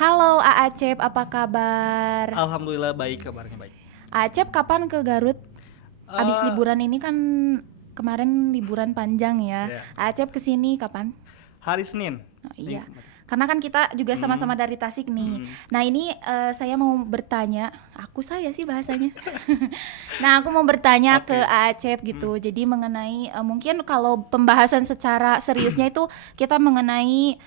Halo Acep, apa kabar? Alhamdulillah baik, kabarnya baik. Acep kapan ke Garut? Abis Eh liburan ini kan kemarin liburan panjang ya. ya, Acep kesini kapan? hari Senin. Oh, Minggu iya. kemarin. Karena kan kita juga Hmm, sama-sama dari Tasik nih. hmm. Nah ini saya mau bertanya, saya sih bahasanya. Nah aku mau bertanya ke Oke. Acep Hmm, gitu. Jadi mengenai mungkin kalau pembahasan secara seriusnya itu kita mengenai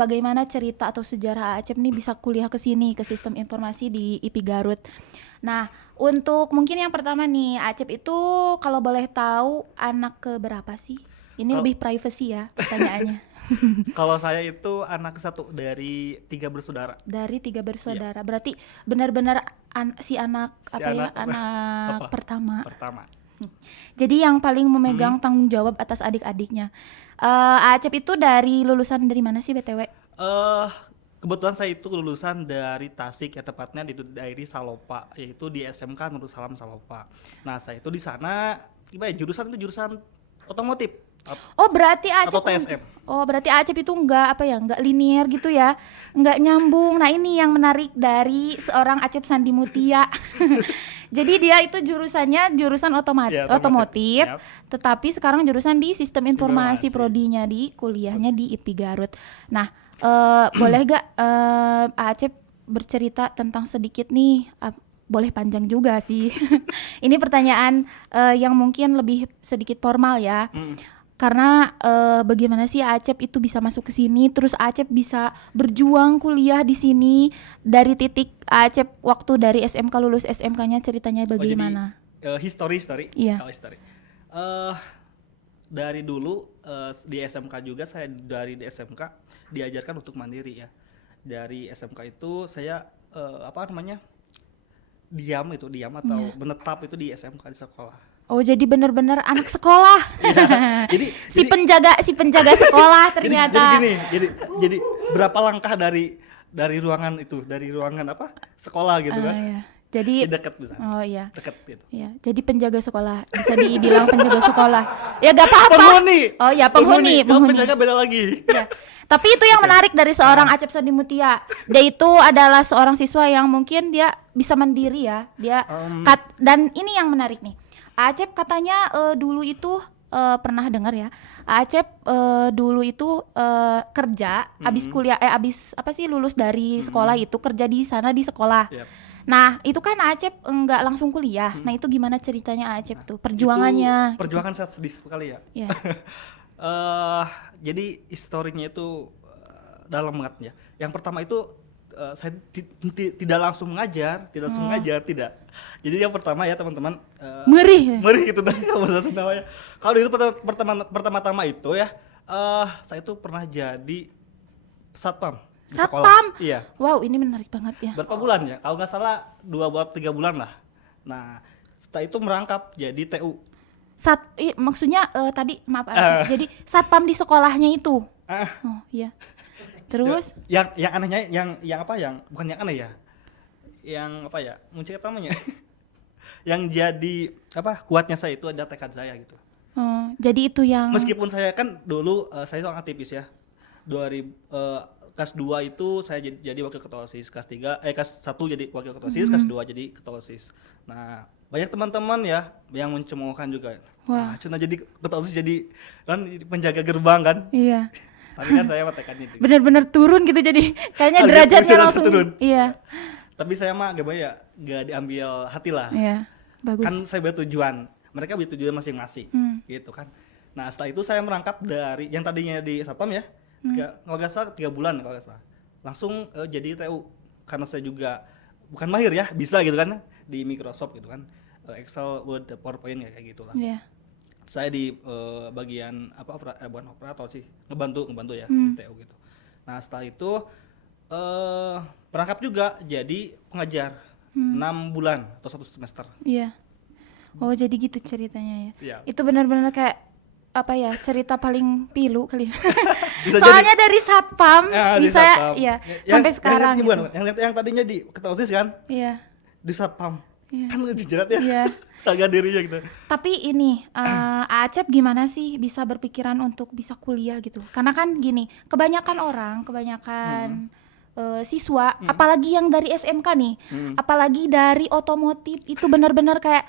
bagaimana cerita atau sejarah Acep nih bisa kuliah ke sini ke Sistem Informasi di IP Garut. Nah untuk mungkin yang pertama nih Acep itu kalau boleh tahu anak ke berapa sih? Ini Kalau lebih privacy ya pertanyaannya. kalau saya itu anak satu dari 3 bersaudara. Dari 3 Iya, bersaudara. Berarti benar-benar si anak si apa ya? anak apa? Anak Apa? pertama. Pertama. Jadi yang paling Hmm. memegang tanggung jawab atas adik-adiknya. Acep itu dari lulusan dari mana sih BTW? Eh Kebetulan saya itu lulusan dari Tasik ya, tepatnya dari Salopa, yaitu di SMK Nurul Salam Salopa. Nah, saya itu di sana gimana ya, jurusan itu jurusan otomotif Oh, berarti atau Acep TSM. Oh, berarti Acep itu enggak apa ya? Enggak linear gitu ya. Enggak nyambung. Nah, ini yang menarik dari seorang Acep Sandi Mutia. Jadi dia itu jurusannya jurusan Ya, otomotif. otomotif, Ya, tetapi sekarang jurusan di Sistem Informasi informasi. prodinya di kuliahnya di IP Garut. Nah, boleh gak Acep bercerita tentang sedikit nih, boleh panjang juga sih. Ini pertanyaan yang mungkin lebih sedikit formal ya. Mm. Karena bagaimana sih Acep itu bisa masuk ke sini, terus Acep bisa berjuang kuliah di sini dari titik Acep waktu dari SMK lulus SMK-nya ceritanya Oh, jadi bagaimana? history, Iya. kalau history. Eh dari dulu di SMK juga, saya dari di SMK diajarkan untuk mandiri ya. Dari SMK itu saya apa namanya, diam atau Iya. menetap itu di SMK, di sekolah. Oh, jadi benar-benar anak sekolah. Iya, jadi Si jadi penjaga sekolah jadi ternyata. gini, jadi berapa langkah dari ruangan itu, dari ruangan apa, sekolah gitu kan. Iya. Jadi Jadi dekat bisa, oh iya. dekat gitu. Iya, jadi penjaga sekolah. Bisa dibilang penjaga sekolah. Ya gak apa-apa. Penghuni. Oh ya, penghuni. Kalau penjaga beda lagi. Ya. Tapi itu yang menarik dari seorang Acep Sandi Mutia. Dia itu adalah seorang siswa yang mungkin dia bisa mandiri ya. Dia dan ini yang menarik nih. Acep katanya dulu itu pernah dengar ya. Acep dulu itu kerja abis kuliah abis apa sih lulus dari sekolah itu kerja di sana di sekolah. Yap. Nah, itu kan Acep enggak langsung kuliah. Nah, itu gimana ceritanya Acep tuh? Perjuangannya Itu gitu. perjuangan sangat sedih sekali ya. Ya. eh jadi historinya itu dalam banget ya. Yang pertama itu saya tidak langsung mengajar, tidak. Jadi yang pertama ya teman-teman, Merih. meri gitu dah bahasa Sundawanya. Kalau itu pertama-tama itu ya, saya itu pernah jadi satpam di sekolah. Satpam. Iya. Wow, ini menarik banget ya. Berapa bulan ya? Kalau nggak salah 2 bulan 3 bulan lah. Nah, setelah itu merangkap jadi TU. Maksudnya tadi maaf Acep. Jadi satpam di sekolahnya itu. Ah, Oh, iya. Terus yang anehnya, yang apa, yang bukan yang aneh ya, yang apa ya, muncul namanya, yang jadi apa, kuatnya saya itu ada tekad saya gitu. jadi itu yang Meskipun saya kan dulu saya seorang aktivis ya, 2000 kelas 2 itu saya jadi wakil ketua OSIS, kelas 1 jadi wakil ketua OSIS, kelas 2 jadi ketua OSIS. Nah, banyak teman-teman ya yang mencemoohkan juga. Wah. Cuma jadi ketua OSIS, jadi kan penjaga gerbang kan. iya. Tapi kan saya mah tekadnya itu. Benar-benar turun gitu jadi kayaknya Harga derajatnya kursi langsung turun. Iya. Tapi saya mah gak ya, gak diambil hati lah. Iya. Bagus. Kan saya bertujuan, mereka bertujuan masing-masing, gitu kan. Nah, setelah itu saya merangkap dari yang tadinya di satpam ya, kalau nggak salah 3 bulan kalau nggak salah, langsung jadi TU, karena saya juga bukan mahir ya, bisa gitu kan di Microsoft gitu kan, Excel, Word, PowerPoint kayak gitulah. Iya. Saya di bagian apa, bukan operator sih, ngebantu ya di TU gitu. Nah, setelah itu merangkap juga jadi pengajar 6 bulan atau 1 semester. Iya. Oh, jadi gitu ceritanya ya. Iya. Itu benar-benar kayak apa ya, cerita paling pilu kali ya. Bisa Soalnya dari satpam di bisa satpam. ya Yang- sampai sekarang yang, gitu. yang tadinya di ketua OSIS kan, Iya. di satpam. Iya. Kan dijerat ya. Iya. Harga dirinya gitu. Tapi ini Acep gimana sih bisa berpikiran untuk bisa kuliah gitu? Karena kan gini, kebanyakan siswa, apalagi yang dari SMK nih, apalagi dari otomotif itu benar-benar kayak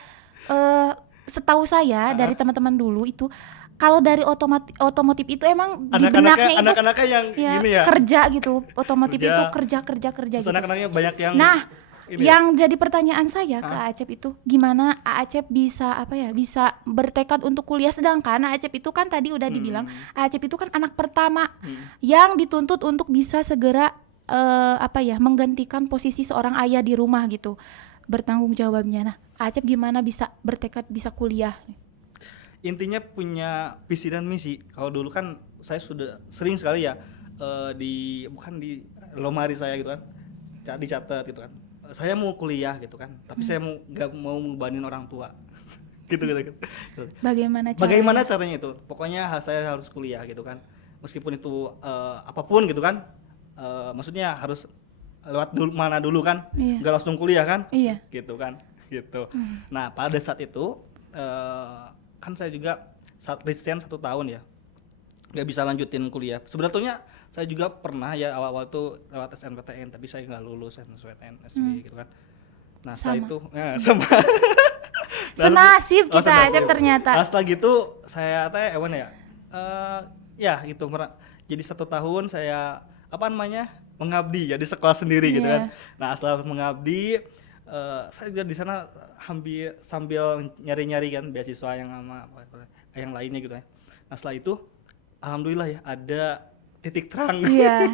setahu saya dari teman-teman dulu itu kalau dari otomotif itu emang di benaknya itu anak-anaknya yang gini ya, kerja gitu, otomotif Kerja. itu kerja terus gitu. anak-anaknya banyak yang Nah, ini yang jadi pertanyaan saya ke Acep itu gimana Acep bisa bisa bertekad untuk kuliah, sedangkan Acep itu kan tadi udah dibilang Acep itu kan anak pertama yang dituntut untuk bisa segera menggantikan posisi seorang ayah di rumah gitu, bertanggung jawabnya. Nah, Acep gimana bisa bertekad bisa kuliah? intinya punya visi dan misi. Kalau dulu kan saya sudah sering sekali ya bukan di lemari saya gitu kan, dicatat gitu kan, saya mau kuliah gitu kan, tapi saya nggak mau ngebebanin orang tua gitu. Bagaimana caranya itu? Pokoknya saya harus kuliah gitu kan, meskipun itu apapun gitu kan, maksudnya harus lewat mana dulu kan, nggak langsung kuliah kan, gitu kan, gitu. Nah pada saat itu kan saya juga resign 1 tahun ya, nggak bisa lanjutin kuliah. Sebetulnya saya juga pernah ya awal-awal tuh lewat SNPTN, tapi saya nggak lulus SNPTN SB gitu kan. Nah setelah itu sama senasib kita senasib. Acep ternyata. Nah setelah gitu saya ya gitu jadi 1 tahun saya mengabdi ya di sekolah sendiri gitu kan. Nah setelah mengabdi saya juga di sana sambil nyari-nyari kan beasiswa yang lainnya gitu ya. Nah setelah itu alhamdulillah ya ada titik terang,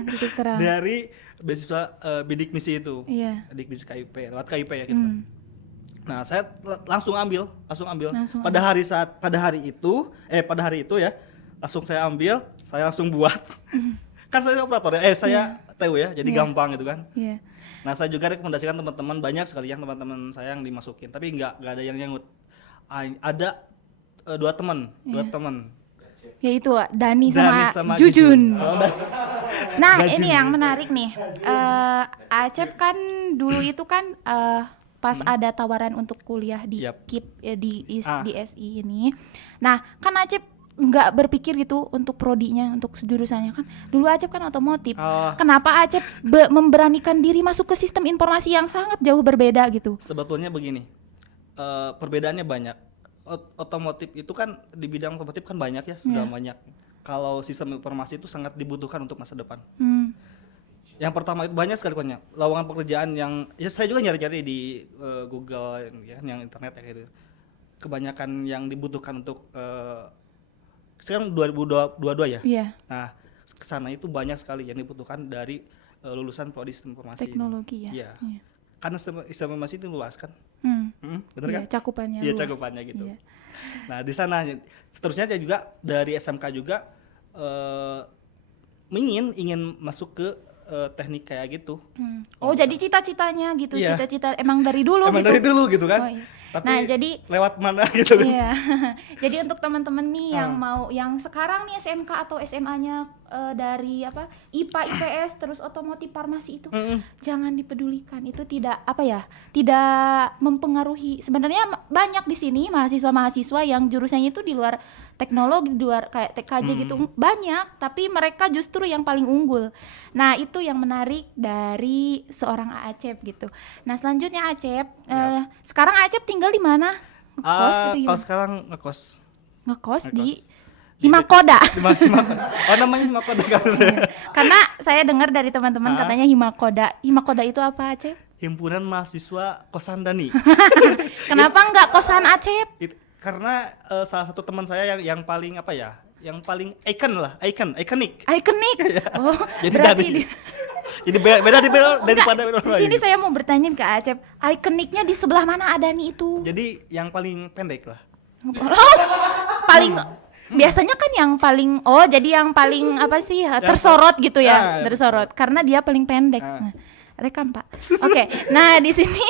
titik terang. dari beasiswa bidik misi itu, bidik misi KIP, lewat KIP ya gitu kan. Nah saya langsung ambil. Pada hari itu ya langsung saya ambil, saya langsung buat. Kan saya operator ya, saya TU ya, jadi gampang gitu kan. Nah saya juga rekomendasikan teman-teman, banyak sekali yang teman-teman saya yang dimasukin, tapi nggak ada yang nyangut. Ada 2 teman, yaitu Dani sama Jujun. Nah ini yang menarik nih, Acep kan dulu itu kan pas ada tawaran untuk kuliah di KIP di SI ini. Nah kan Acep nggak berpikir gitu untuk prodinya, untuk jurusannya kan. Dulu Acep kan otomotif. Kenapa Acep memberanikan diri masuk ke sistem informasi yang sangat jauh berbeda gitu? Sebetulnya begini, perbedaannya banyak. Otomotif itu kan di bidang otomotif kan banyak ya, sudah banyak. Kalau sistem informasi itu sangat dibutuhkan untuk masa depan. Yang pertama itu banyak sekali lowongan pekerjaan yang ya saya juga nyari-nyari di Google ya, yang internet ya gitu. Kebanyakan yang dibutuhkan untuk sekarang 2022 ya. Nah, kesana itu banyak sekali yang dibutuhkan dari lulusan prodi sistem informasi. Teknologi ya. Iya. Karena sistem informasi itu luas kan. Benar kan? Cakupannya. Iya, cakupannya gitu. Nah, di sana seterusnya saya juga dari SMK juga ingin masuk ke teknik kayak gitu. Oh, jadi cita-citanya gitu, cita-cita emang dari dulu gitu. Dari dulu gitu kan. Tapi nah, jadi lewat mana gitu kan. Iya. Jadi untuk teman-teman nih yang sekarang nih SMK atau SMA-nya dari IPA, IPS terus otomotif farmasi itu jangan dipedulikan. Itu tidak tidak mempengaruhi. Sebenarnya banyak di sini mahasiswa yang jurusannya itu di luar teknologi, di luar kayak TKJ gitu banyak, tapi mereka justru yang paling unggul. Nah, itu yang menarik dari seorang Acep gitu. Nah, selanjutnya Acep, sekarang Acep tinggal di mana? Ngekos itu gimana? Kalau sekarang ngekos di Himakoda. Oh, namanya Himakoda kan. Karena saya dengar dari teman-teman katanya Himakoda. Himakoda itu apa, Acep? Himpunan Mahasiswa Kosan Dani. Kenapa enggak kosan Acep? Karena salah satu teman saya yang paling yang paling ikonik. Oh, jadi berarti jadi beda daripada di sini saya mau bertanya ke Acep, ikoniknya di sebelah mana ada nih itu? Jadi yang paling pendek lah. Paling biasanya kan yang paling jadi yang paling tersorot gitu ya, tersorot karena dia paling pendek. Rekam Pak. Oke. Nah di sini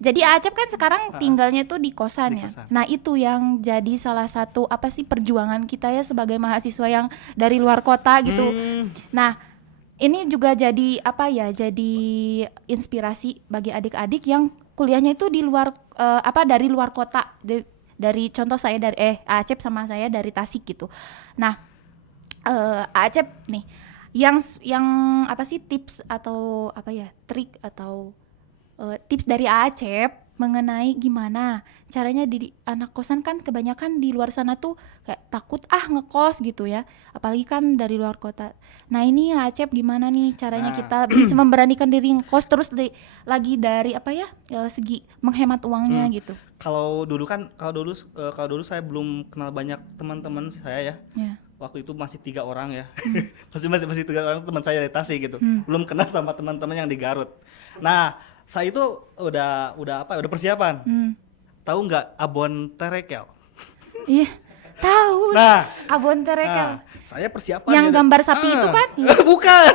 jadi Acep kan sekarang tinggalnya tuh di kosan ya. Nah itu yang jadi salah satu perjuangan kita ya sebagai mahasiswa yang dari luar kota gitu. Nah ini juga jadi jadi inspirasi bagi adik-adik yang kuliahnya itu di luar dari luar kota. Dari contoh saya dari Acep sama saya dari Tasik gitu. Nah Acep nih yang apa sih tips atau apa ya, trik atau tips dari Acep mengenai gimana caranya di anak kosan kan kebanyakan di luar sana tuh kayak takut ngekos gitu ya, apalagi kan dari luar kota. Nah ini Acep gimana nih caranya kita bisa memberanikan diri ngekos terus lagi dari apa ya, segi menghemat uangnya gitu. Kalau dulu saya belum kenal banyak teman-teman saya ya. Waktu itu masih 3 orang ya. masih 3 orang teman saya dari Tasik gitu. Belum kenal sama teman-teman yang di Garut. Nah, saya itu udah persiapan. Tahu nggak Abon Terekel? Iya, tahu. Nah, Abon Terekel. Saya persiapan yang gambar sapi itu kan? Bukan.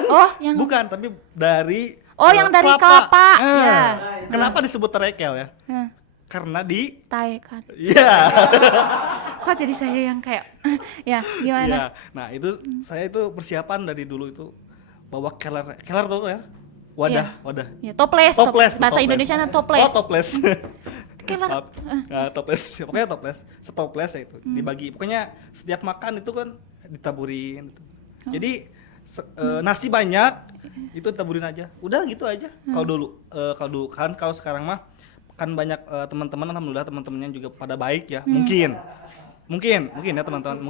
Bukan, tapi dari yang dari kelapa. Ya. Kenapa disebut Terekel ya? Karena di tae kan. Iya. Kok jadi saya yang kayak ya gimana? Iya. Nah, itu saya itu persiapan dari dulu itu bawa keler tuh ya. Wadah. Ya, toples. Bahasa Indonesianya toples. Oh, toples. Keler. Toples. Pokoknya toples. Setoples ya itu. Dibagi. Pokoknya setiap makan itu kan ditaburin gitu. Jadi nasi banyak itu ditaburin aja. Udah gitu aja. Kalau dulu kalau sekarang mah kan banyak teman-teman, alhamdulillah teman-temannya juga pada baik ya. Mungkin ya teman-teman,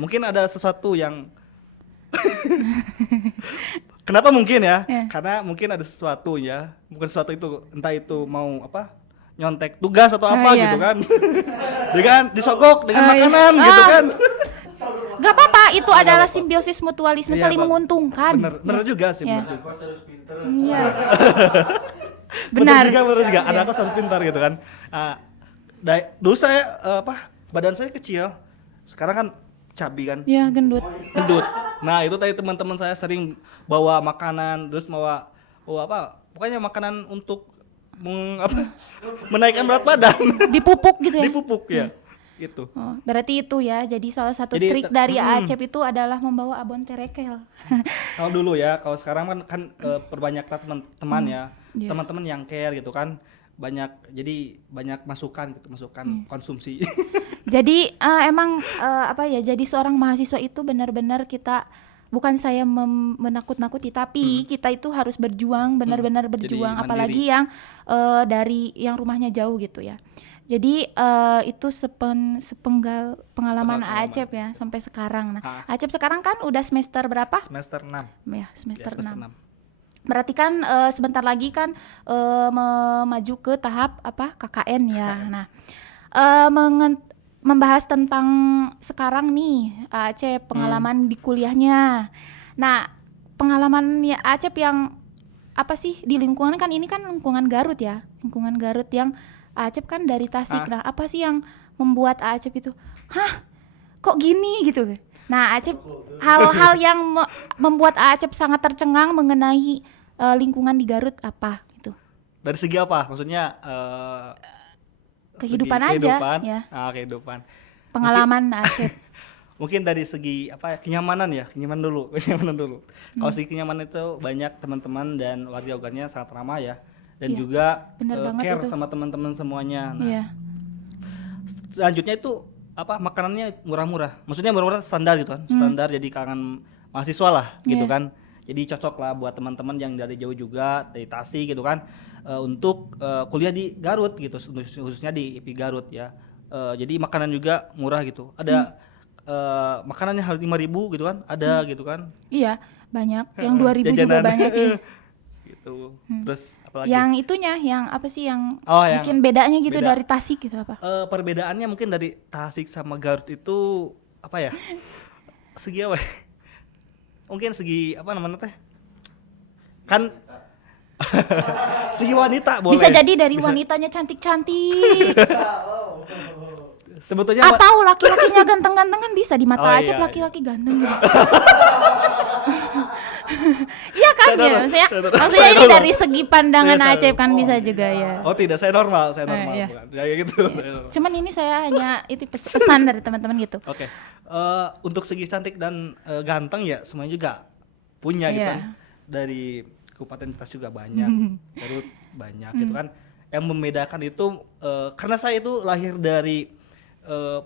mungkin ada sesuatu yang kenapa mungkin ya? Karena mungkin ada sesuatu ya, bukan sesuatu itu, entah itu mau apa, nyontek tugas atau apa gitu kan. Dengan disogok dengan makanan gitu kan. Gak apa-apa, itu adalah simbiosis mutualisme, saling menguntungkan. Bener juga sih, bener juga. Harus pinter. Iya. Benar juga. Ada aku harus pintar gitu kan. Dulu saya badan saya kecil, sekarang kan cabi kan. Iya, gendut. Nah itu tadi teman-teman saya sering bawa makanan, terus bawa pokoknya makanan untuk menaikkan berat badan. Dipupuk gitu ya? Dipupuk ya. Gitu. Berarti itu ya, jadi salah satu trik dari Acep itu adalah membawa Abon Terekel. Kalau dulu ya, kalau sekarang kan perbanyaklah teman-teman ya, teman-teman yang care gitu kan, jadi banyak masukan konsumsi. Jadi emang jadi seorang mahasiswa itu benar-benar kita, bukan saya menakut-nakuti, tapi kita itu harus berjuang, benar-benar berjuang, apalagi yang dari yang rumahnya jauh gitu ya. Jadi itu sepenggal pengalaman Acep ya sampai sekarang. Nah, Acep sekarang kan udah semester berapa? Semester 6. Ya, semester 6. Berarti kan sebentar lagi kan maju ke tahap KKN ya. Nah, membahas tentang sekarang nih Acep pengalaman di kuliahnya. Nah, pengalaman ya Acep yang apa sih di lingkungan kan ini kan lingkungan Garut ya. Lingkungan Garut yang Acep kan dari Tasik. Nah, apa sih yang membuat Acep itu, kok gini gitu. Nah, Acep hal-hal yang membuat Acep sangat tercengang mengenai lingkungan di Garut apa gitu. Dari segi apa? Maksudnya kehidupan segi aja kehidupan. ya. Kehidupan. Pengalaman Acep. Mungkin dari segi kenyamanan dulu. Kalau segi kenyamanan itu banyak teman-teman dan warga-warganya sangat ramah ya. Dan juga care itu sama teman-teman semuanya. Nah, selanjutnya itu makanannya murah-murah. Maksudnya murah-murah standar gitu kan. Standar jadi kalangan mahasiswa lah gitu kan. Jadi cocok lah buat teman-teman yang dari jauh juga, dari Tasik gitu kan, untuk kuliah di Garut gitu, khususnya di IPI Garut ya. Jadi makanan juga murah gitu. Ada makanannya harga 5.000 gitu kan, ada gitu kan. Iya, banyak. Yang 2.000 juga banyak ya. Gitu. Terus apalagi? Yang itunya, yang apa sih yang bikin bedanya gitu dari Tasik gitu apa? Perbedaannya mungkin dari Tasik sama Garut itu apa ya? Segi apa? Mungkin segi apa namanya teh? Kan segi wanita boleh. Bisa jadi dari wanitanya cantik-cantik. Sebetulnya atau laki-lakinya ganteng-ganteng kan bisa di mata Acep laki-laki ganteng gitu. Iya kan ya, maksudnya ini dari segi pandangan Acep kan bisa juga ya. Oh tidak, saya normal bukan. Ya gitu. Cuman ini saya hanya itu pesan dari teman-teman gitu. Oke. Untuk segi cantik dan ganteng ya semuanya juga punya gitu kan. Dari Kabupaten Tas juga banyak, Garut banyak gitu kan. Yang membedakan itu karena saya itu lahir dari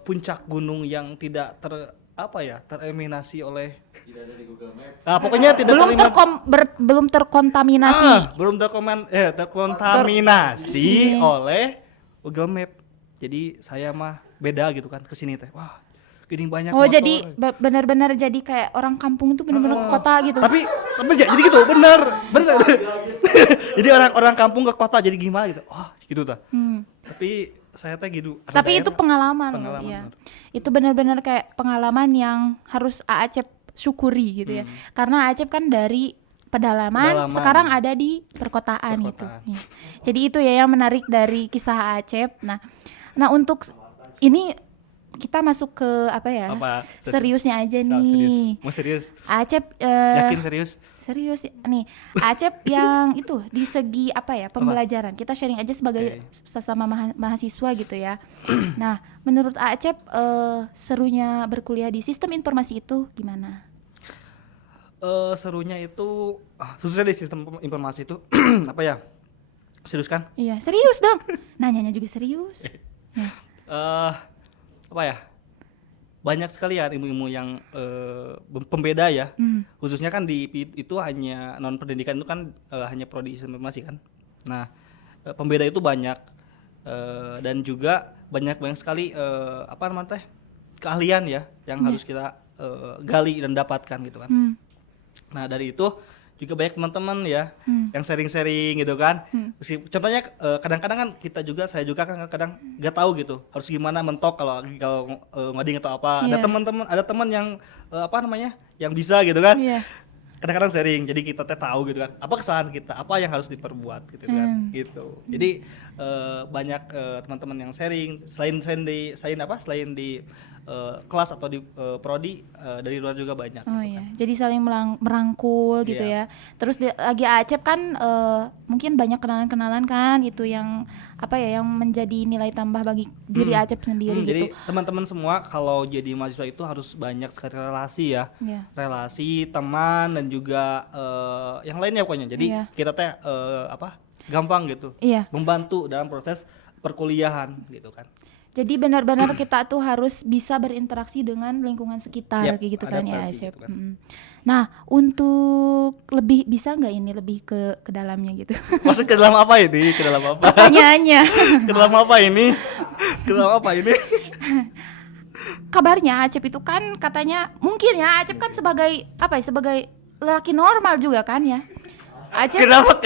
puncak gunung yang tidak apa ya, tereliminasi oleh Tidak ada di Google Map. pokoknya tidak belum terkontaminasi. belum terkontaminasi oleh Google Map. Jadi saya mah beda gitu kan, kesini teh wah gini banyak Oh motor. jadi benar-benar jadi kayak orang kampung itu benar-benar ke kota gitu. tapi jadi gitu bener jadi orang kampung ke kota jadi gimana gitu, wah gitu ta. Tapi saya teh gitu. Ada Tapi itu daerah- pengalaman, pengalaman ya. bener. Itu benar-benar kayak pengalaman yang harus Acep syukuri gitu ya. Karena Acep kan dari pedalaman, sekarang ada di perkotaan gitu. Perkotaan. Ya. Jadi itu ya yang menarik dari kisah Acep. Nah untuk ini kita masuk ke apa ya? Apa? Seriusnya aja nih. Serius. Mau serius? Acep Yakin serius? serius nih. Acep yang itu di segi apa ya? Pembelajaran. Kita sharing aja sebagai sesama mahasiswa gitu ya. Nah, menurut Acep serunya berkuliah di sistem informasi itu gimana? Serunya itu khususnya di sistem informasi itu apa ya? Serius kan? Iya, serius dong. Nanyanya juga serius. Apa ya? Banyak sekali ya ilmu-ilmu yang pembeda ya. Khususnya kan di itu hanya non pendidikan itu kan hanya prodi sistem informasi kan. Nah, pembeda itu banyak dan juga banyak sekali apa namanya teh keahlian ya yang harus kita gali dan dapatkan gitu kan. Nah, dari itu juga banyak teman-teman ya yang sharing-sharing gitu kan. Contohnya kadang-kadang kan saya juga kan kadang nggak tahu gitu harus gimana mentok kalau ngoding atau apa. Ada teman yang apa namanya yang bisa gitu kan. Kadang-kadang sharing, jadi kita tahu gitu kan apa kesalahan kita, apa yang harus diperbuat gitu kan gitu. Jadi banyak teman-teman yang sharing selain di kelas atau di prodi dari luar juga banyak. Oh gitu iya, kan. jadi saling merangkul gitu ya. Terus lagi Acep kan mungkin banyak kenalan-kenalan kan itu yang apa ya yang menjadi nilai tambah bagi diri Acep sendiri gitu. Jadi teman-teman semua kalau jadi mahasiswa itu harus banyak sekali relasi ya. Relasi, teman dan juga yang lainnya pokoknya. Jadi kita teh gampang gitu. Membantu dalam proses perkuliahan gitu kan. Jadi benar-benar kita tuh harus bisa berinteraksi dengan lingkungan sekitar kayak gitu kan ya Acep. Gitu kan. Nah, untuk lebih bisa nggak ini lebih ke dalamnya gitu? Maksud ke dalam apa ini? Ke dalam apa? Pertanyaannya. Ke dalam apa ini? Ke dalam apa ini? Kabarnya Acep itu kan katanya mungkin ya Acep kan sebagai apa ya? Sebagai lelaki normal juga kan ya. Acep Kenapa?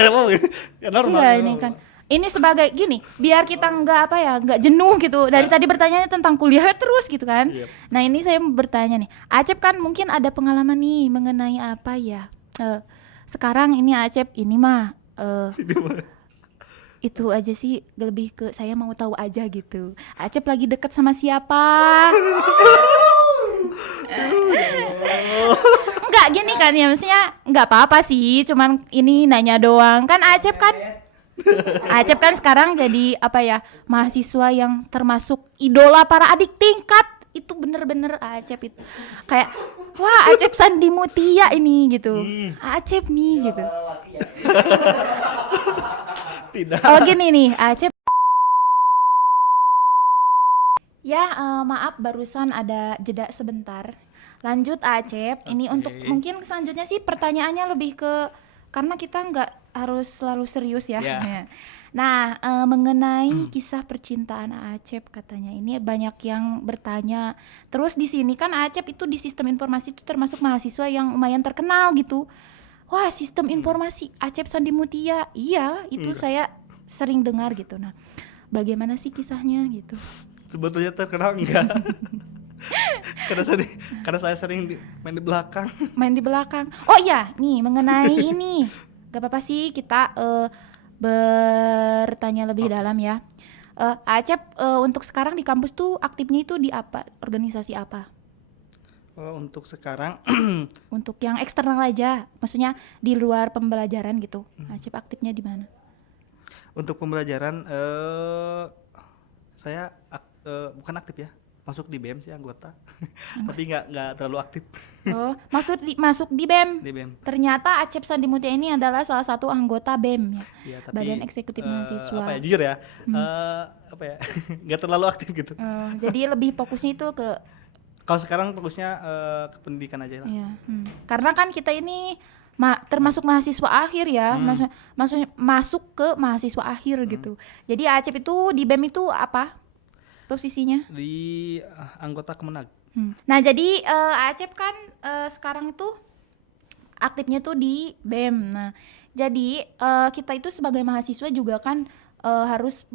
Enggak ini kan. Ini sebagai gini, biar kita nggak jenuh gitu. Dari tadi bertanya tentang kuliah terus gitu kan. Nah, ini saya mau bertanya nih. Acep kan mungkin ada pengalaman nih mengenai apa ya? Sekarang ini Acep ini mah itu aja sih lebih ke saya mau tahu aja gitu. Acep lagi deket sama siapa? Enggak gini kan ya, maksudnya nggak apa-apa sih, cuman ini nanya doang. Kan Acep kan sekarang jadi apa ya mahasiswa yang termasuk idola para adik tingkat. Itu bener-bener Acep itu kayak wah Acep Sandi Mutia ini gitu. Acep nih gitu. Tidak. Oh gini nih Acep ya maaf barusan ada jeda sebentar. Lanjut Acep. Ini untuk mungkin selanjutnya sih pertanyaannya lebih ke karena kita nggak harus selalu serius ya. Nah, mengenai kisah percintaan Acep katanya ini banyak yang bertanya. Terus di sini kan Acep itu di sistem informasi itu termasuk mahasiswa yang lumayan terkenal gitu. Wah, sistem informasi Acep Sandi Mutia. Iya, itu saya sering dengar gitu. Nah, bagaimana sih kisahnya gitu? Sebetulnya terkenal enggak? karena saya sering main di belakang. Main di belakang. Oh iya, nih mengenai ini. Gak apa-apa sih kita bertanya lebih dalam ya. Acep untuk sekarang di kampus tuh aktifnya itu di apa? Organisasi apa? Untuk sekarang Untuk yang eksternal aja, maksudnya di luar pembelajaran gitu. Acep aktifnya di mana? untuk pembelajaran saya bukan aktif ya. Masuk di BEM sih anggota. Tapi nggak terlalu aktif. Oh, masuk di BEM. Di BEM. Ternyata Acep Sandi Mutia ini adalah salah satu anggota BEM ya. Iya, tapi Badan Eksekutif Mahasiswa. apa ya, jujur ya. Apa ya? Nggak terlalu aktif gitu. Jadi lebih fokusnya itu ke Kalau sekarang fokusnya ke pendidikan aja lah. Iya. Karena kan kita ini termasuk mahasiswa akhir ya, masuk ke mahasiswa akhir gitu. Jadi Acep itu di BEM itu apa posisinya? Di anggota Kemenag. Nah jadi Acep kan sekarang itu aktifnya tuh di BEM. Nah jadi kita itu sebagai mahasiswa juga kan harus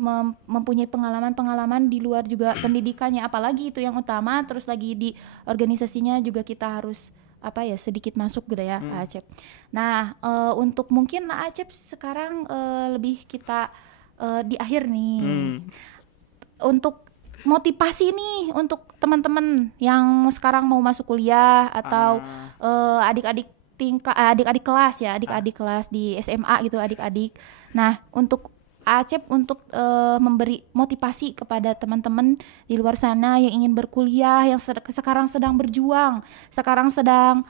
mempunyai pengalaman-pengalaman di luar juga pendidikannya, apalagi itu yang utama. Terus lagi di organisasinya juga kita harus sedikit masuk gitu ya, Acep. Nah untuk mungkin Acep sekarang lebih kita di akhir nih, untuk motivasi nih untuk teman-teman yang sekarang mau masuk kuliah atau adik-adik kelas ya, adik-adik kelas di SMA gitu, adik-adik. Nah untuk Acep untuk memberi motivasi kepada teman-teman di luar sana yang ingin berkuliah, yang sekarang sedang berjuang, sekarang sedang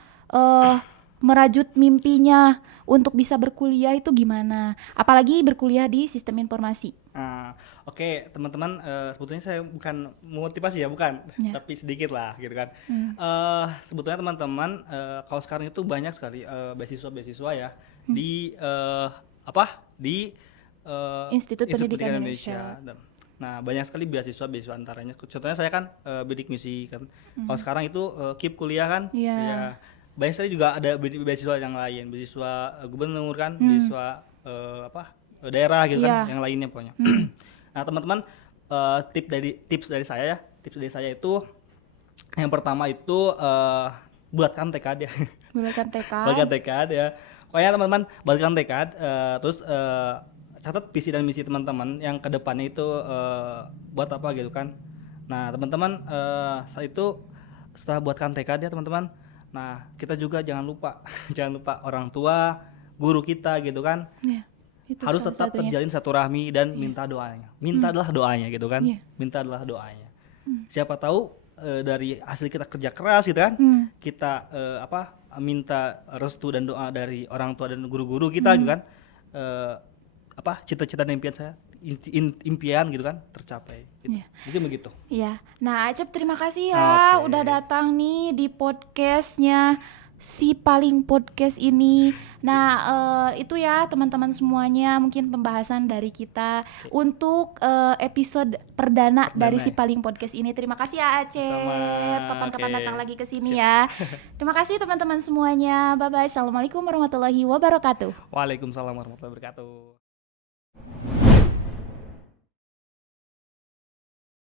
merajut mimpinya untuk bisa berkuliah itu gimana? Apalagi berkuliah di sistem informasi. Oke, teman-teman, sebetulnya saya bukan motivasi ya, bukan, tapi sedikit lah gitu kan. Sebetulnya teman-teman, kalau sekarang itu banyak sekali beasiswa ya di di Institut Pendidikan Indonesia. Nah banyak sekali beasiswa antaranya. Contohnya saya kan bidik misi kan. Kalau sekarang itu KIP kuliah kan. Ya, banyak sekali juga ada beasiswa yang lain, beasiswa gubernur kan, beasiswa daerah gitu kan, yang lainnya pokoknya. Nah teman-teman, tips dari saya itu yang pertama itu buatkan tekad ya. Buatkan tekad ya. Pokoknya teman-teman buatkan tekad, terus catat visi dan misi teman-teman yang kedepannya itu buat apa gitu kan. Nah teman-teman, saat itu setelah buatkan tekad ya teman-teman, nah kita juga jangan lupa orang tua, guru kita gitu kan, harus tetap terjalin silaturahmi dan minta adalah doanya gitu kan. Minta adalah doanya. Siapa tahu dari hasil kita kerja keras gitu kan, kita minta restu dan doa dari orang tua dan guru-guru kita gitu kan, cita-cita dan impian gitu kan tercapai gitu. Mungkin begitu. Iya. Nah Acep terima kasih ya udah datang nih di podcastnya Si Paling Podcast ini. Nah itu ya teman-teman semuanya, mungkin pembahasan dari kita untuk episode perdana dari Si Paling Podcast ini. Terima kasih ya Acep, kapan-kapan datang lagi ke sini ya. Terima kasih teman-teman semuanya, bye bye. Assalamualaikum warahmatullahi wabarakatuh. Waalaikumsalam warahmatullahi wabarakatuh.